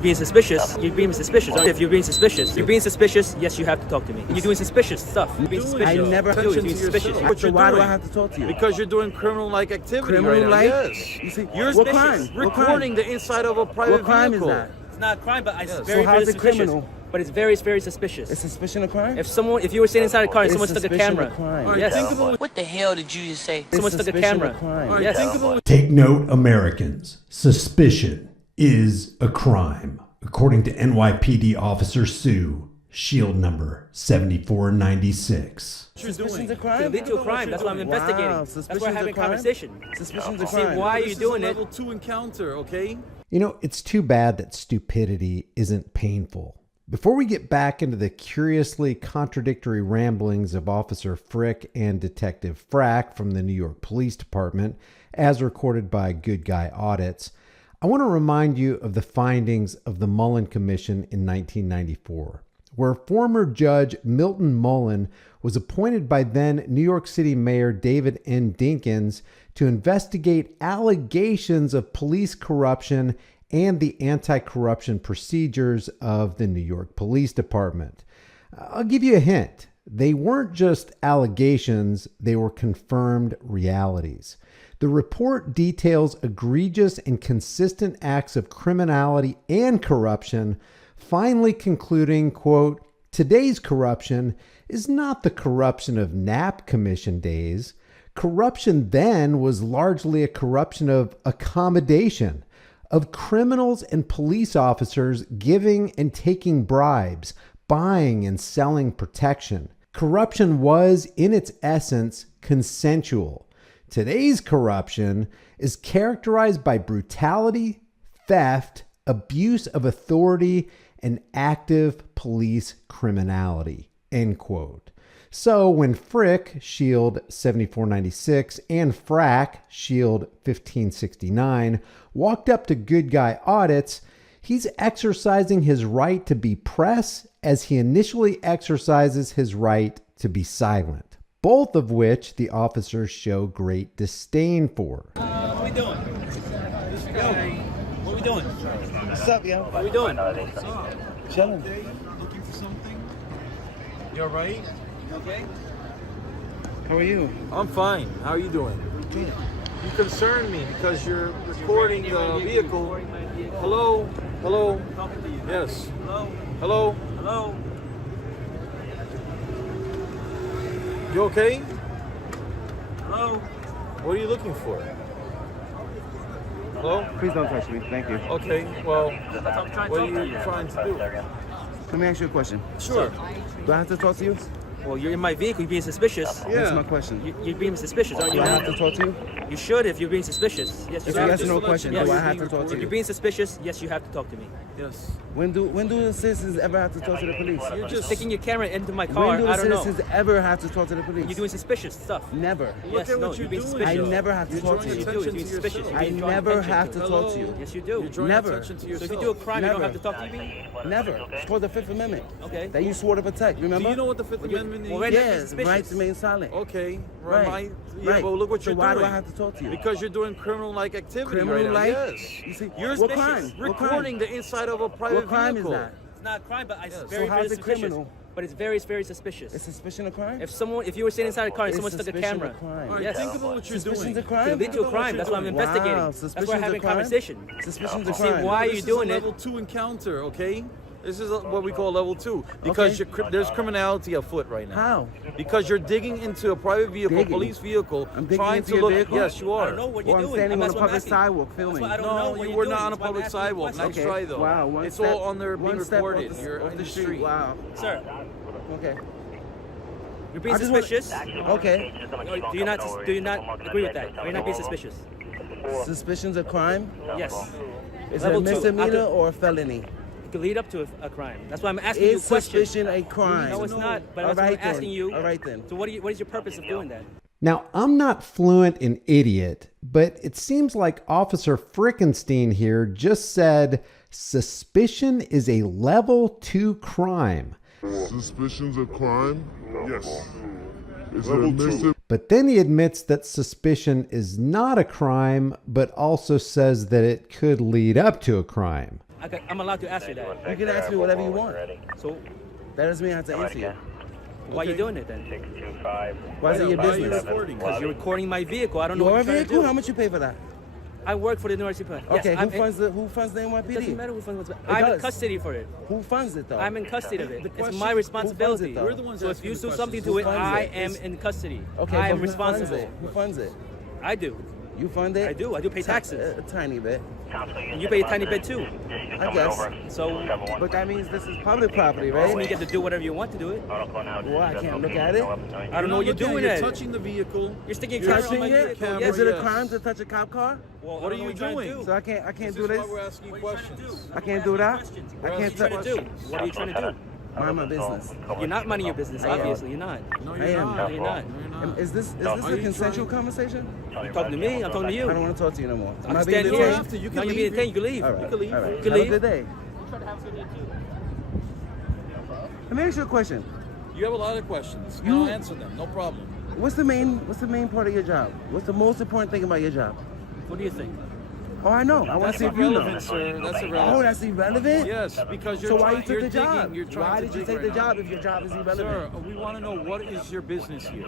Being suspicious, you're being suspicious. If you're being suspicious, yes, you have to talk to me. You're doing suspicious stuff. You're being suspicious. I never do it. You're being suspicious. So why do I have to talk to you? Because you're doing criminal-like activity Criminal-like? right now. Yes. You see, You're what crime? recording the inside of a private What crime vehicle. is that? It's not a crime, but it's Yes. very, So how's very it suspicious. criminal? But it's very, very suspicious. It's suspicion of crime? If you were sitting inside a car and someone stuck a suspicion camera, of crime. All right, yes. think about What the hell did you just say? Someone It's stuck a suspicion camera. of crime. all right, Yes. think about Take note, Americans. Suspicion is a crime. According to NYPD Officer Sue, shield number 7496. what you're Suspicion's doing. a crime? It lead to a crime. That's why I'm investigating. Wow, That's why suspicion's we're a having a crime? conversation. Suspicion's a See, crime. why are you This is doing a it? level 2 encounter, okay? You know, it's too bad that stupidity isn't painful. Before we get back into the curiously contradictory ramblings of Officer Frick and Detective Frack from the New York Police Department, as recorded by Good Guy Audits, I want to remind you of the findings of the Mullen Commission in 1994, where former Judge Milton Mullen was appointed by then New York City Mayor David N. Dinkins to investigate allegations of police corruption and the anti-corruption procedures of the New York Police Department. I'll give you a hint. They weren't just allegations, they were confirmed realities. The report details egregious and consistent acts of criminality and corruption, finally concluding, quote, "Today's corruption is not the corruption of Knapp Commission days. Corruption then was largely a corruption of accommodation, of criminals and police officers giving and taking bribes, buying and selling protection. Corruption was, in its essence, consensual. Today's corruption is characterized by brutality, theft, abuse of authority, and active police criminality," end quote. So when Frick, Shield 7496, and Frack, Shield 1569, walked up to Good Guy Audits, he's exercising his right to be press as he initially exercises his right to be silent, both of which the officers show great disdain for. What are we doing? Yo, what are we doing? What's up, yo? What are we doing? Chilling. Looking for something? You all right? Okay. How are you? I'm fine. How are you doing? Good. You concern me because you're recording the vehicle. Hello? Hello? Talking to you. Yes. Hello? Hello? Hello? You okay? Hello? What are you looking for? Hello? Please don't touch me. Thank you. Okay, well, I'm trying to what talk are to you you. trying to do? Let me ask you a question. Sure. Do I have to talk to you? Well, you're in my vehicle. You're being suspicious. That's my Yeah. question. You're being suspicious, aren't Do you? I have to talk to you? You should if you're being suspicious. Yes, you It's a have yes to. or no question. Yes. Do I have to talk If to you're you? being suspicious, yes, you have to talk to me. Yes. When do the citizens ever have to talk to the police? You're just Sticking your camera into my car, When do I the don't know. citizens ever have to talk to the police? You're doing suspicious stuff. Never. Look Yes, at no, what you're you're being doing. suspicious. I never have to You're talk drawing to You you. do. attention You're being to suspicious. yourself. You're I being drawn never attention have to to. talk to you. Yes, you do. You're drawing Never. attention to So yourself. if you do a crime, you don't have Never. to talk to me? Never. It's called the Fifth Amendment. Okay. That you swore to protect. Remember? Do you know what the Fifth Amendment is? already- Yes. suspicious. Right to remain silent. Okay. Right. Yeah, Right. but look what So you're why doing. do I have to talk to you? Because you're doing criminal-like activity Criminal-like? right now. Yes. You see, You're what suspicious. crime? What crime? Recording the inside of a private What crime vehicle. is that? It's not a crime, but it's Yes. very, So how's very it suspicious. criminal? But it's very, very suspicious. It's suspicion of crime? If you were sitting inside a car and It's someone stuck a suspicion camera, of crime. All right, yes, think about what you're Suspicion's doing. a crime? it lead to a crime. That's why I'm investigating. Wow, That's why suspicion's we're a having a crime? conversation. Suspicion's a See, crime. why are you This doing is a it? level 2 encounter, okay? This is what we call level 2 because there's criminality afoot right now. How? Because you're digging into a private vehicle, Digging? police vehicle, I'm digging trying into to your look. vehicle? Yes, you I are. don't know what Well, you're I'm doing. standing on That's a what I'm public asking. sidewalk That's filming. why I don't know No, what you you're were doing. not on a That's why I'm public asking you sidewalk. questions. Nice try though. Wow. One It's step, all on there being one step recorded. Off the, You're off in the the street. street. Wow. Sir, Okay. you're being I just wanna- suspicious. Okay. Do you not agree with that? Are you not being suspicious? Suspicion's a crime? Yes. Is Level it a two. misdemeanor or a felony? It could lead up to a crime. That's why I'm asking you Is questions. suspicion a crime? No, it's not. But All that's why right I'm asking then. you. All right then. So what is your purpose of doing that? Now, I'm not fluent in idiot, but it seems like Officer Frickenstein here just said suspicion is a level 2 crime. Suspicion's a crime? Yes. Is it a misdemeanor? But then he admits that suspicion is not a crime, but also says that it could lead up to a crime. I'm allowed to ask you that. You can ask me whatever you want. So That doesn't mean I have to answer you. why are you doing it then? Why is it your Why are you business? recording? Because you're recording my vehicle. I don't know Your what you're trying to vehicle? do. How much you pay for that? I work for the NYPD. Yes, Okay, I'm who funds the It doesn't NYPD? matter who funds it. I'm in does. custody for it. Who funds it though? I'm in custody of it. The It's question- my who responsibility. funds it, though? We're the ones So if asking you the do something questions. to it, Who funds I it? am in custody. Okay, I but am who funds responsible. it? Who funds it? I do. You fund it? I do. I do pay taxes. A tiny bit. And you pay a tiny bit too. I guess. So But that means this is public property, doesn't mean right? you get to do whatever you want to do it. Well, I can't look at it. I don't know what you're doing You're there. touching the vehicle. You're sticking a You're camera on my touching it? vehicle. Camera, Yes. Is it a yes. crime to touch a cop car? Well, What I are don't know you you're trying to doing? So I can't do This is this. why we're asking you questions. I can't do that. I What can't are you trying to touch. do? What are you trying to do? Mind my business. You're not minding your business, I am. obviously. You're not. No, I you're am. not. No, you're not. No, you're not. Is this Are a you consensual trying- conversation? You're talking to me. I'm talking to you. I don't want to talk to you no more. I'm I being standing You here. don't detained? have to. You No, can you're leave. being detained. You can leave. All You right. can leave. All right. You can Have a leave. good day. Let me ask you a question. You have a lot of questions. You- I'll answer them. No problem. What's the main part of your job? What's the most important thing about your job? What do you think? Oh, I know. I want That's to see if you know. irrelevant, sir. That's Oh, irrelevant. that's irrelevant? Yes, because you're So why trying, you took you're the job? digging. You're trying Why to did you dig take right the now. job if your job is irrelevant? Sir, we want to know what is your business here.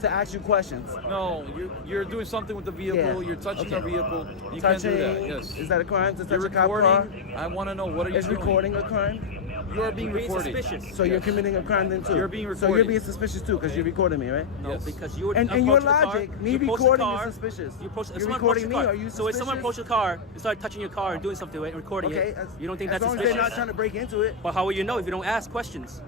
To ask you questions. No, you're doing something with the vehicle. Yeah. You're touching Okay. our vehicle. You can't Touching, do that. Yes. is that a crime to You're touch a cop car? recording. I want to know what are you Is doing? recording a crime? You are being You're being recorded. suspicious. So you're committing a crime then too? You're being So you're recorded. being suspicious too because you're recording me, right? No, Yes. because you were And your approaching the car, logic, me you approached the recording car, is suspicious. You approach, You're someone recording approached the me, car. are you So if someone suspicious? approached the car and started touching your car and doing something with it and recording Okay, it, you don't think as that's long as suspicious? they're not trying to break into it. But how will you know if you don't ask questions?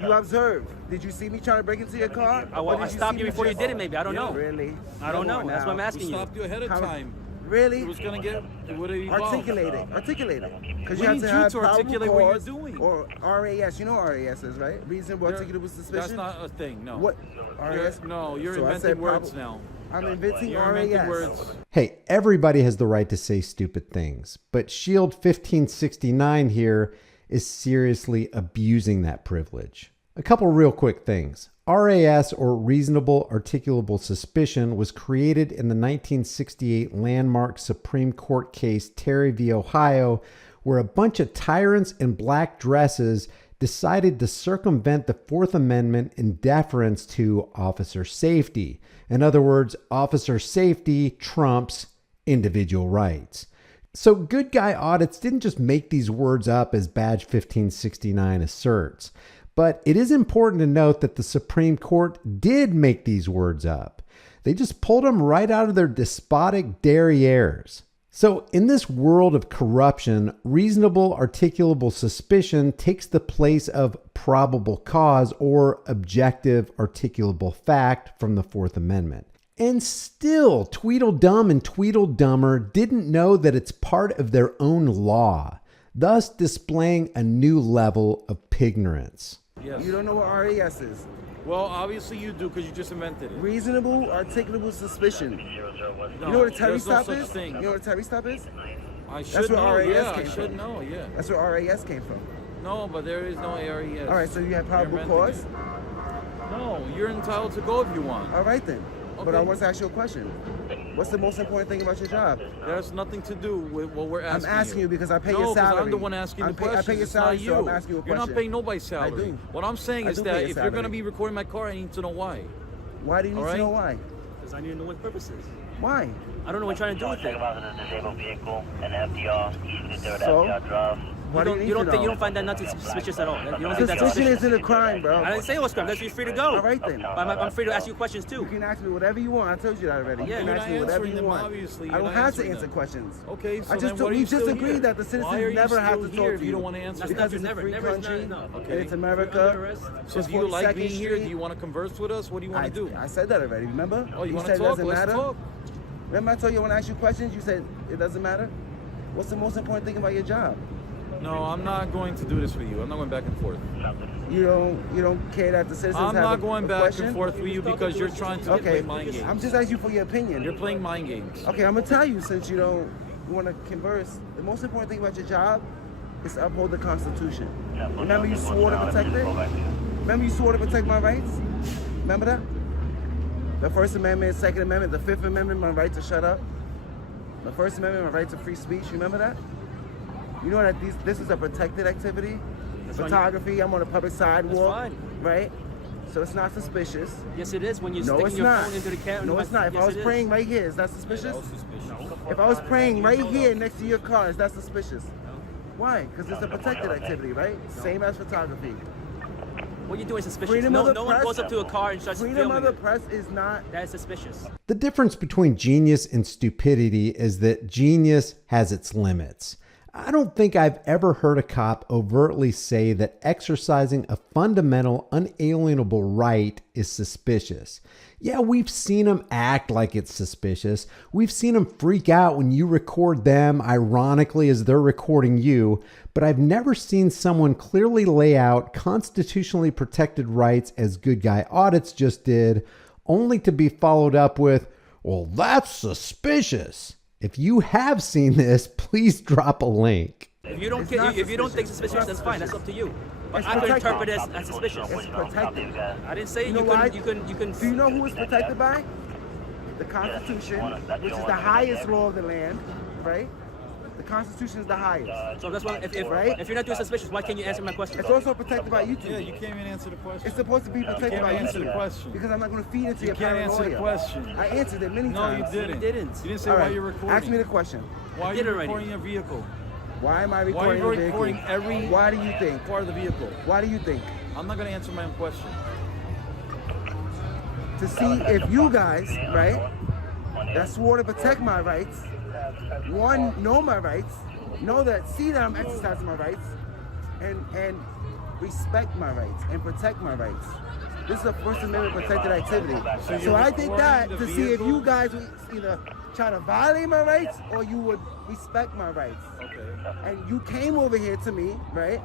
You observed. Did you see me trying to break into your car? Or I did stopped see you me before you just- did it, maybe. I don't know. Really? I don't Come know. on That's what I'm now. We asking you. stopped you ahead of How- time. Really? It was gonna get. It would have evolved. Articulate it. Articulate it. Because We you have need to you have to probable articulate what you're cause doing. Or RAS. You know what RAS is, right? Reasonable You're- articulable That's suspicion. not a thing. No. What? You're, RAS? no, you're So I said inventing words prob- now. I'm inventing You're RAS. inventing words. Hey, everybody has the right to say stupid things, but Shield 1569 here is seriously abusing that privilege. A couple real quick things. RAS, or Reasonable Articulable Suspicion, was created in the 1968 landmark Supreme Court case Terry v. Ohio, where a bunch of tyrants in black dresses decided to circumvent the Fourth Amendment in deference to officer safety. In other words, officer safety trumps individual rights. So good guy audits didn't just make these words up as Badge 1569 asserts. But it is important to note that the Supreme Court did make these words up. They just pulled them right out of their despotic derrieres. So in this world of corruption, reasonable articulable suspicion takes the place of probable cause or objective articulable fact from the Fourth Amendment. And still, Tweedledum and Tweedledummer didn't know that it's part of their own law, thus displaying a new level of pignorance. Yes. You don't know what RAS is. Well, obviously you do because you just invented it. Reasonable articulable suspicion. No, You know what a Terry there's no stop such is? thing. You know what a Terry stop is? I should That's where know. RAS Yeah, I came should from. know. Yeah. That's where RAS came from. No, but there is no RAS. All right, so you have probable You're inventing cause? it. No, you're entitled to go if you want. All right then. But I Okay. want to ask you a question. What's the most important thing about your job? That has nothing to do with what we're asking. I'm asking you because I pay no, your 'cause salary. I'm the one asking the I questions. pay your It's salary, not so you. I'm asking you a You're question. not paying nobody's salary. do. What I'm saying I is do pay that your if you're going to salary. be recording my car, I need to know why. Why do you need All to right. know why? Because I need to know what the purpose is. Why? I don't know what you're trying to do with it. Disabled vehicle and FDR. So? drive. Why do you need You to don't know? find that nothing suspicious at all. You don't think that's Suspicion suspicious? isn't a crime, bro. I didn't say it was crime. That's you're free to go. All right then. But I'm free to ask you questions too. You can ask me whatever you want. I told you that already. Yeah, you you're can ask not me whatever answering you them, want. obviously. I You're don't not have to answering answer them. questions. Okay, so I just then what are we you just still agreed here? that the Why citizens are you never have still to here talk if to you you. don't want to answer That's Because not it's a never, free never, country. no. Okay. And it's Under America. arrest. So It's do you like 42nd being here? Do Street. you want to converse with us? What do you want to do? I said that already, remember? Oh, you want said to it talk? doesn't Let's matter? talk. Remember I told you I want to ask you questions? You said it doesn't matter? What's the most important thing about your job? No, I'm not going to do this with you. I'm not going back and forth. You don't care that the citizens I'm have not a going back question? and forth with you because you're trying to play Okay, mind games. I'm just asking you for your opinion. You're playing mind games. Okay, I'm gonna tell you since you want to converse. The most important thing about your job is to uphold the Constitution. Remember you swore to protect it? Remember you swore to protect my rights? Remember that? The First Amendment, Second Amendment, the Fifth Amendment, my right to shut up. The First Amendment, my right to free speech. Remember that? You know that this is a protected activity? That's fine. Photography, I'm on a public sidewalk. fine. Right? So it's not suspicious. Yes, it is when you're No, sticking it's your not. phone into the camera. No, it's not. If Yes, I was it is. praying right here, is that suspicious? No. If I was praying right here next to your car, is that suspicious? Why? Because it's a protected activity, right? Same as photography. What you're doing is suspicious. Freedom of the No one press- goes up to a car and starts Freedom filming of the it. press is not. That is suspicious. The difference between genius and stupidity is that genius has its limits. I don't think I've ever heard a cop overtly say that exercising a fundamental, unalienable right is suspicious. Yeah, we've seen them act like it's suspicious. We've seen them freak out when you record them, ironically, as they're recording you. But I've never seen someone clearly lay out constitutionally protected rights as good guy audits just did, only to be followed up with, well, that's suspicious. If you have seen this, please drop a link. If you don't It's get, not if you don't think suspicious. suspicious, that's fine. That's up to you. But It's I could protected. interpret it as suspicious. It's protected. I didn't say You know you why? couldn't. You couldn't. Do you know who is protected by? The Constitution, which is the highest law of the land, right? The Constitution is the highest. So that's why. Right? If you're not doing suspicious, why can't you answer my question? It's also protected by YouTube. Yeah, you can't even answer the question. It's supposed to be protected can't by answer YouTube. the question. Because I'm not going to feed it to You your can't answer the paranoia. question. I answered it many No, times. you didn't. didn't. You didn't say All why right. you're recording. Ask me the question. Why are did you already. recording your vehicle? Why am I Why are recording you the vehicle? recording every Why do you think? part of the vehicle? Why do you think? I'm not going to answer my own question. To see if you guys, right, that swore to protect my rights, one, know my rights, see that I'm exercising my rights, and respect my rights and protect my rights. This is a First Amendment protected activity. So I did that to see if you guys would either try to violate my rights or you would respect my rights. Okay. And you came over here to me, right?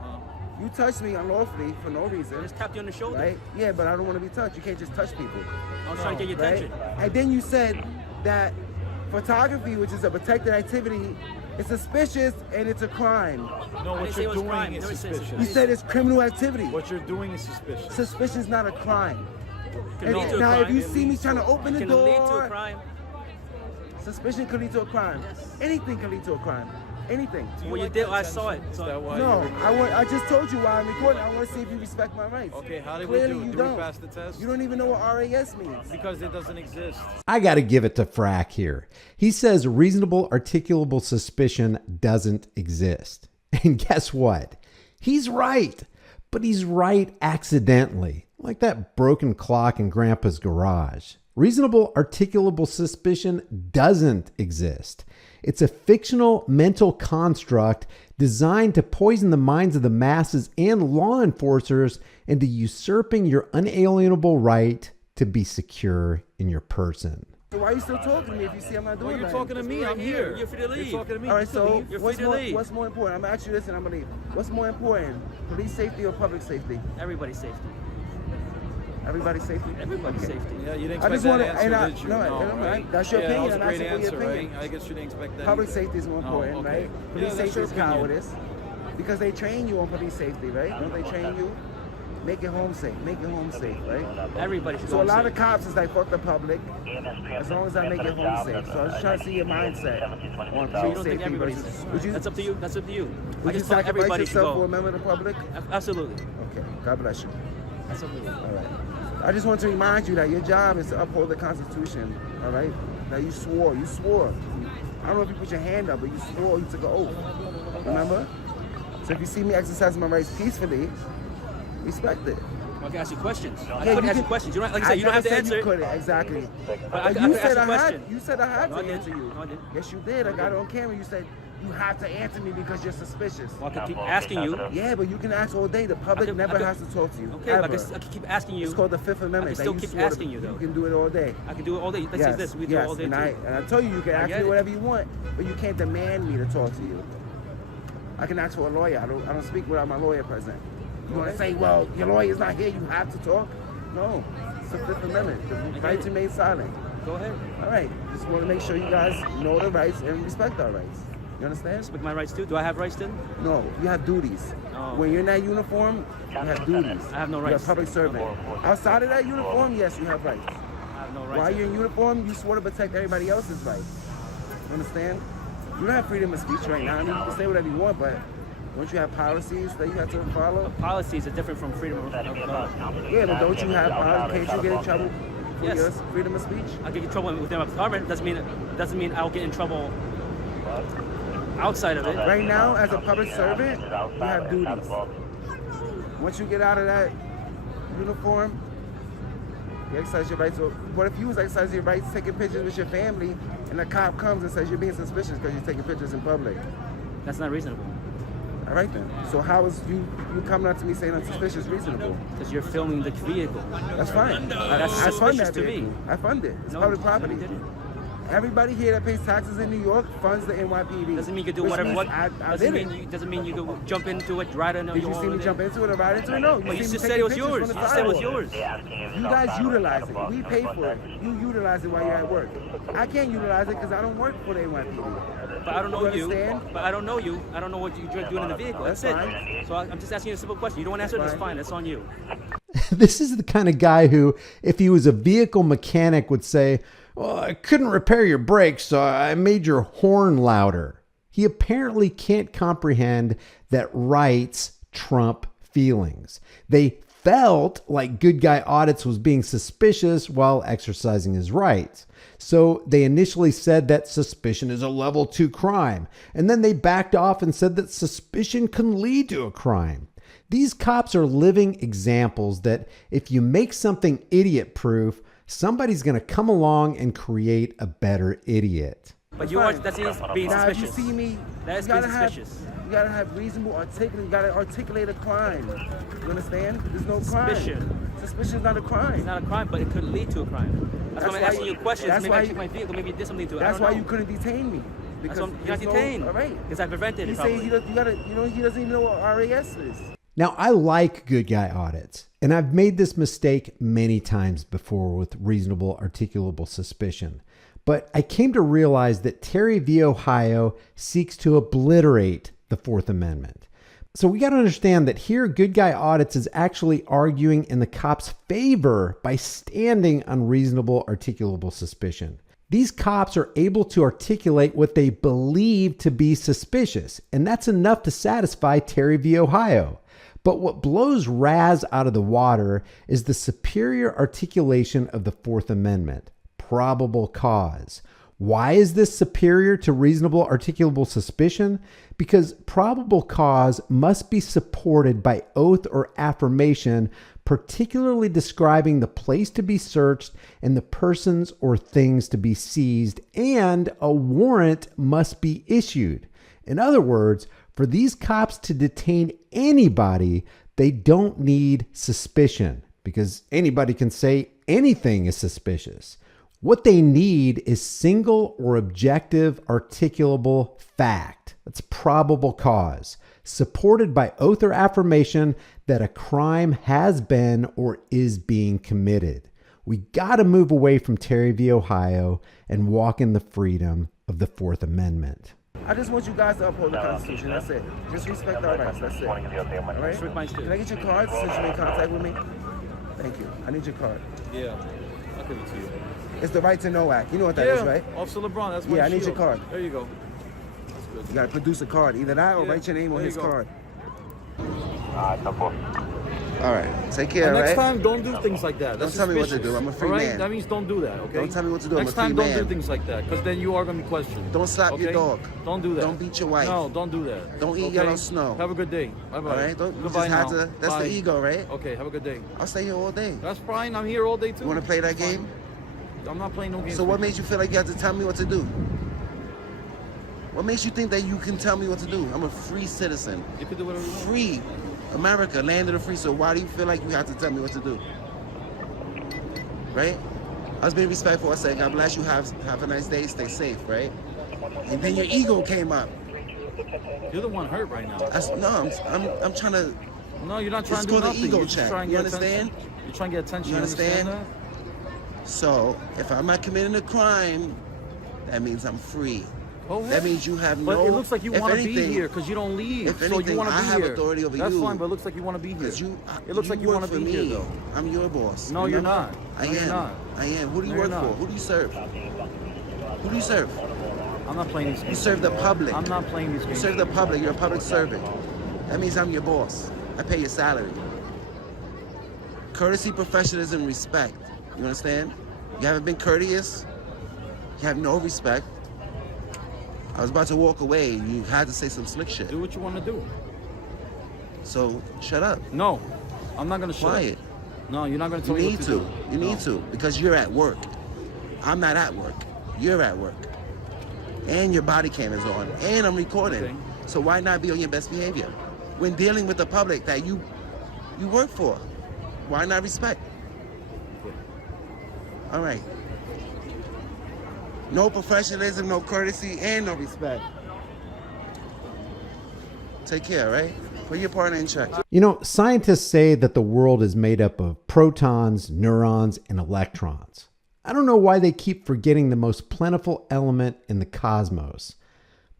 You touched me unlawfully for no reason. I just tapped you on the shoulder. Right? Yeah, but I don't want to be touched. You can't just touch people. I was trying to get your Right? attention. And then you said that photography, which is a protected activity, is suspicious and it's a crime. No, I didn't what say it you're was doing crime. is Never said it's suspicious. You said it's criminal activity. What you're doing is suspicious. Suspicion is not a crime. Can And lead to a now, if crime. you see me trying to open the Can it lead to a door, crime? suspicion could lead to a crime. Anything can lead to a crime. Anything. Well, you did. I saw it. Is that So why No, you're I just told you why I'm recording. I want to see if you respect my rights. Okay, how did Clearly we do? you Did don't. we pass the test? You don't even know what RAS means. Because it doesn't exist. I got to give it to Frack here. He says reasonable articulable suspicion doesn't exist. And guess what? He's right. But he's right accidentally, like that broken clock in Grandpa's garage. Reasonable articulable suspicion doesn't exist. It's a fictional mental construct designed to poison the minds of the masses and law enforcers into usurping your unalienable right to be secure in your person. So why are you still talking to me if you see I'm not doing Well, you're nothing? talking to me. Right I'm here. here. You're free to leave. You're talking to me. All right, so You're what's free to more, leave. what's more important? I'm gonna ask you this and I'm gonna leave. What's more important, police safety or public safety? everybody's safety. Everybody's safety? Everybody's Okay. safety. Yeah, you didn't I expect just that wanna- answer, and I- did you? no, right. right? That's your Yeah, opinion. That I'm was a great asking for your answer, opinion. right? I guess you didn't expect that. Public either. safety is more Oh, important, okay. right? Yeah, Police that's safety your is opinion. cowardice. Because they train you on police safety, right? Don't they train you? Make it home safe. Make it home safe, right? Everybody should So go a lot safe. of cops is like, fuck the public, as long as I make it home safe. So I was just trying to see your mindset on So you police don't think safety. everybody's Would safe. you, That's up to you. That's up to you. I would you just thought sacrifice everybody should yourself for a go. member of the public? Absolutely. Okay, God bless you. Absolutely. All right. I just want to remind you that your job is to uphold the Constitution, all right? That you swore. You swore. I don't know if you put your hand up, but you swore. You took an oath. Remember? So if you see me exercising my rights peacefully, respect it. I can ask you questions. I Yeah, could you ask you can- questions. You don't, like I said, you don't have to never answer said it. you couldn't, exactly. But But I you could said ask I a had. question. You said I had No, to I didn't. answer you. No, I didn't. Yes, you did. I got it on camera. You said you have to answer me because you're suspicious. Well, I could keep asking you. Yeah, but you can ask all day. The public I never could- has to talk to you. Okay, ever. but I could keep asking you. It's called the Fifth Amendment. I can that still you keep swore to- asking you, though. You can do it all day. I can do it all day. Let's yes, say this. We do yes, it all day and too. I tell you, you can ask get me it. whatever you want, but you can't demand me to talk to you. I can ask for a lawyer. I don't speak without my lawyer present. You want to say, well, your lawyer's not here, you have to talk? No, it's the Fifth Amendment. The right to remain silent. Go ahead. All right, just want to make sure you guys know the rights and respect our rights. You understand? Respect my rights too. Do I have rights then? No, you have duties. Oh. When you're in that uniform, you have duties. I have no You're a rights. public servant. Outside of that uniform, yes, you have rights. I have no rights. While you're in uniform, you swore to protect everybody else's rights. You understand? You don't have freedom of speech right now. I mean, you can say whatever you want, but don't you have policies that you have to follow? Policies are different from freedom of Yeah, but don't you have policies? Can't you get in trouble for Yes. your freedom of speech? I'll get in trouble within my department. Doesn't mean I'll get in trouble outside of it. Right now, as a public servant, you have duties. Once you get out of that uniform, you exercise your rights. What if you was exercising your rights, taking pictures with your family, and a cop comes and says you're being suspicious because you're taking pictures in public? That's not reasonable. All right then. So how is you coming up to me saying I'm suspicious reasonable? Because you're filming the vehicle. That's fine. That's I fund suspicious that to me. vehicle. I fund it. It's No, public property. you didn't. Everybody here that pays taxes in New York funds the NYPD. Doesn't mean you can do Which whatever. means What I doesn't did mean it. you can jump into it, ride on. Did you see me jump into it or ride into it? No. Well, you see me just taking said it was pictures yours. from the You just said it was sidewalk. yours. You guys utilize it. We pay for it. You utilize it while you're at work. I can't utilize it because I don't work for the NYPD. But I don't know you. understand? But I don't know you. I don't know what you're doing in the vehicle. That's, That's it. fine. So I'm just asking you a simple question. You don't want to answer it? That's fine. That's on you. This is the kind of guy who, if he was a vehicle mechanic, would say, well, I couldn't repair your brakes, so I made your horn louder. He apparently can't comprehend that rights trump feelings. They felt like Good Guy Audits was being suspicious while exercising his rights. So they initially said that suspicion is a level 2 crime. And then they backed off and said that suspicion can lead to a crime. These cops are living examples that if you make something idiot-proof, somebody's going to come along and create a better idiot. But you are. That's being Now, if you suspicious. see me, That's you gotta being have, suspicious. you gotta have reasonable articulate. You gotta articulate a crime. You understand? There's no Suspicion. crime. Suspicion is not a crime. It's not a crime, but it could lead to a crime. That's why I'm why asking you questions. that's Maybe why I you- checked my vehicle. Maybe you did something to it. I That's don't why know. you couldn't detain me. That's why you're not there's no- detained. all right. Because I prevented He it. said Probably. he doesn't even know what RAS is. Now, I like Good Guy Audits, and I've made this mistake many times before with reasonable articulable suspicion. But I came to realize that Terry v. Ohio seeks to obliterate the Fourth Amendment. So we got to understand that here Good Guy Audits is actually arguing in the cops' favor by standing on reasonable articulable suspicion. These cops are able to articulate what they believe to be suspicious, and that's enough to satisfy Terry v. Ohio. But what blows Raz out of the water is the superior articulation of the Fourth Amendment, probable cause. Why is this superior to reasonable articulable suspicion? Because probable cause must be supported by oath or affirmation, particularly describing the place to be searched and the persons or things to be seized, and a warrant must be issued. In other words, for these cops to detain anybody, they don't need suspicion, because anybody can say anything is suspicious. What they need is single or objective articulable fact. That's probable cause, supported by oath or affirmation that a crime has been or is being committed. We got to move away from Terry v. Ohio and walk in the freedom of the Fourth Amendment. I just want you guys to uphold the Constitution. That's it. Just respect our rights. That's it. All right? Respect mine too. Can I get your card since you're in contact with me? Thank you. I need your card. Yeah, I'll give it to you. It's the Right to Know Act. You know what that is, right? Officer LeBron, that's my Yeah, I need your shield. card. There you go. That's good. You gotta produce a card. Either that or Yeah, write your name on there you his go. card. Couple. All right. Take care, And next right? time, don't do things like that. Don't That's tell me what to suspicious. do. I'm a free all right? man. That means don't do that, okay? Don't tell me what to do. I'm Next a free time, don't man. do things like that, because then you are going to be questioned. Don't slap your okay? dog. Don't do that. Don't beat your wife. No, don't do that. Don't eat okay? yellow snow. Have a good day. Bye-bye. All right? Don't, you Goodbye just have now. to. That's Bye. the ego, right? Okay, have a good day. I'll stay here all day. That's fine. I'm here all day, too. You want to play that It's fine. game? I'm not playing no games. So what with made you feel like you have to tell me what to do? What makes you think that you can tell me what to do? I'm a free citizen. you can do whatever you want. Free. America, land of the free. So why do you feel like you have to tell me what to do? Right? I was being respectful. I said, God bless you. Have a nice day. Stay safe, right? And then your ego came up. You're the one hurt right now. I'm trying to. No, you're not It's trying to do called an nothing. ego You're just check. trying to You get understand? attention. You're trying to get attention. You understand? that? So if I'm not committing a crime, that means I'm free. Go That ahead. means you have But no. it looks like you if want to be anything- here because you don't leave. if So you anything, want to I be have here. authority over That's you. fine, but it looks like you want to be here. Because It looks like you want to work be for here, me. though. I'm your boss. No, you're remember? not. I No, you're am. not. I am. Who do you No, work you're for? not. Who do you serve? Who do you serve? I'm not playing these You games. serve the public. I'm not playing these You games. serve the public. You're a public servant. That means I'm your boss. I pay your salary. Courtesy, professionalism, respect. You understand? You haven't been courteous. You have no respect. I was about to walk away. You had to say some slick shit. Do what you want to do. So shut up. No, I'm not gonna shut Quiet. up. No, you're not gonna You tell me need what to. do. You No. need to because you're at work. I'm not at work. You're at work. And your body cam is on. And I'm recording. Okay. So why not be on your best behavior? When dealing with the public that you work for, why not respect? All right. No professionalism, no courtesy, and no respect. Take care, right? Put your partner in check. You know, scientists say that the world is made up of protons, neurons, and electrons. I don't know why they keep forgetting the most plentiful element in the cosmos: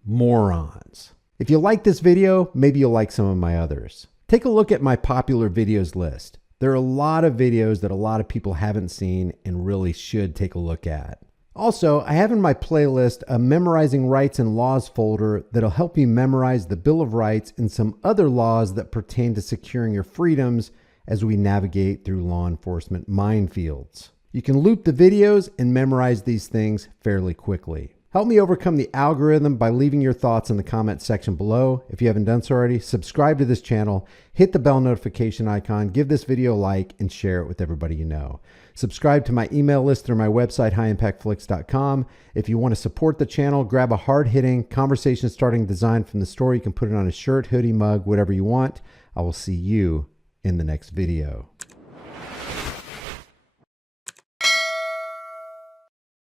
morons. If you like this video, maybe you'll like some of my others. Take a look at my popular videos list. There are a lot of videos that a lot of people haven't seen and really should take a look at. Also, I have in my playlist a Memorizing Rights and Laws folder that'll help you memorize the Bill of Rights and some other laws that pertain to securing your freedoms as we navigate through law enforcement minefields. You can loop the videos and memorize these things fairly quickly. Help me overcome the algorithm by leaving your thoughts in the comment section below. If you haven't done so already, subscribe to this channel, hit the bell notification icon, give this video a like, and share it with everybody you know. Subscribe to my email list through my website, highimpactflix.com. If you want to support the channel, grab a hard-hitting, conversation-starting design from the store. You can put it on a shirt, hoodie, mug, whatever you want. I will see you in the next video.